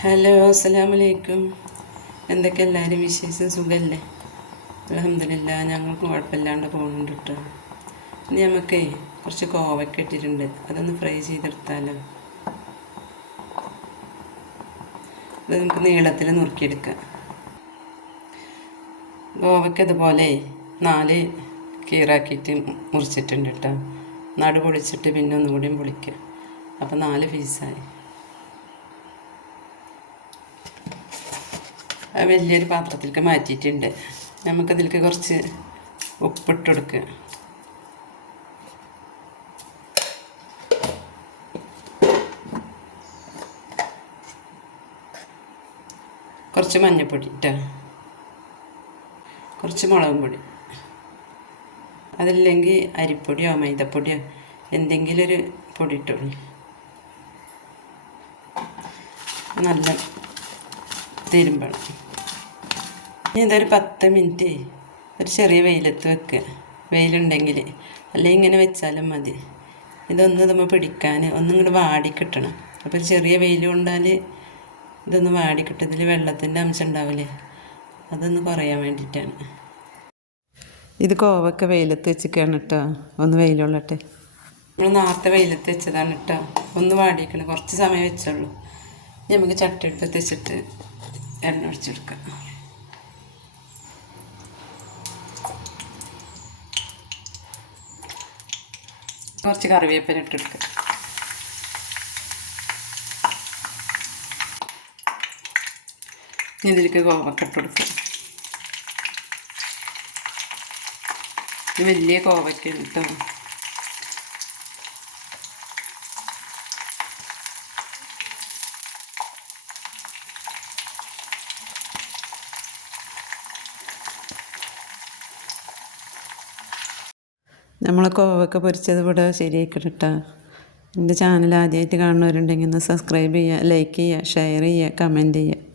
Hello, അസ്സലാമലൈക്കും. എന്തൊക്കെ എല്ലാവരും വിശേഷം? സുഖമല്ലേ? അൽഹംദുലില്ലാ, ഞങ്ങൾക്ക് കുഴപ്പമില്ലാണ്ട് പോകുന്നുണ്ട് കേട്ടോ. ഇനി നമുക്ക് കുറച്ച് കോവയ്ക്ക ഇട്ടിട്ടുണ്ട്, അതൊന്ന് ഫ്രൈ ചെയ്തെടുത്താലോ. അത് നമുക്ക് നീളത്തിൽ നുറുക്കിയെടുക്കാം. കോവയ്ക്ക ഇതുപോലെ 4 കീറാക്കിയിട്ട് മുറിച്ചിട്ടുണ്ട് കേട്ടോ. നടു പൊളിച്ചിട്ട് പിന്നെ ഒന്നുകൂടിയും പൊളിക്കുക. അപ്പോൾ 4 പീസായി. വലിയൊരു പാത്രത്തിലേക്ക് മാറ്റിയിട്ടുണ്ട്. നമുക്കതിലേക്ക് കുറച്ച് ഉപ്പിട്ട് കൊടുക്കുക. കുറച്ച് മഞ്ഞൾപ്പൊടി ഇട്ടാ, കുറച്ച് മുളകും പൊടി, അതല്ലെങ്കിൽ അരിപ്പൊടിയോ മൈദപ്പൊടിയോ എന്തെങ്കിലും ഒരു പൊടി ഇട്ടോളൂ. നല്ല തിരുമ്പണം. ഇനി ഇതൊരു 10 മിനിറ്റ് ഒരു ചെറിയ വെയിലത്ത് വെക്കുക, വെയിലുണ്ടെങ്കിൽ. അല്ലെങ്കിൽ ഇങ്ങനെ വെച്ചാലും മതി. ഇതൊന്ന് നമ്മൾ പിടിക്കാൻ ഒന്നിങ്ങോട്ട് വാടിക്കിട്ടണം. അപ്പോൾ ഒരു ചെറിയ വെയിൽ കൊണ്ടാൽ ഇതൊന്ന് വാടിക്കിട്ടും. ഇതിൽ വെള്ളത്തിൻ്റെ അംശം ഉണ്ടാവില്ലേ, അതൊന്ന് കുറയാൻ വേണ്ടിയിട്ടാണ്. ഇത് കോവക്ക വെയിലത്ത് വെച്ചിട്ടാണ് കേട്ടോ. ഒന്ന് വെയിലുള്ളട്ടെ. നമ്മൾ നേരത്തെ വെയിലത്ത് വെച്ചതാണ് കേട്ടോ. ഒന്ന് വാടിക്കണം, കുറച്ച് സമയം വെച്ചുള്ളൂ. നമുക്ക് ചട്ടി എടുത്ത് വെച്ചിട്ട് എണ്ണ ഒഴിച്ചെടുക്കാം. കുറച്ച് കറിവേപ്പില ഇട്ടെടുക്കുക. ഇതിലേക്ക് കോവക്ക ഇട്ട് കൊടുക്കുക. ഇത് വലിയ കോവയ്ക്കാണ് കേട്ടോ. നമ്മളെ കോവക്ക പൊരിച്ചത് ഇവിടെ ശരിയാക്കണം കേട്ടോ. എൻ്റെ ചാനൽ ആദ്യമായിട്ട് കാണുന്നവരുണ്ടെങ്കിൽ ഒന്ന് സബ്സ്ക്രൈബ് ചെയ്യുക, ലൈക്ക് ചെയ്യുക, ഷെയർ ചെയ്യുക, കമൻറ്റ് ചെയ്യുക.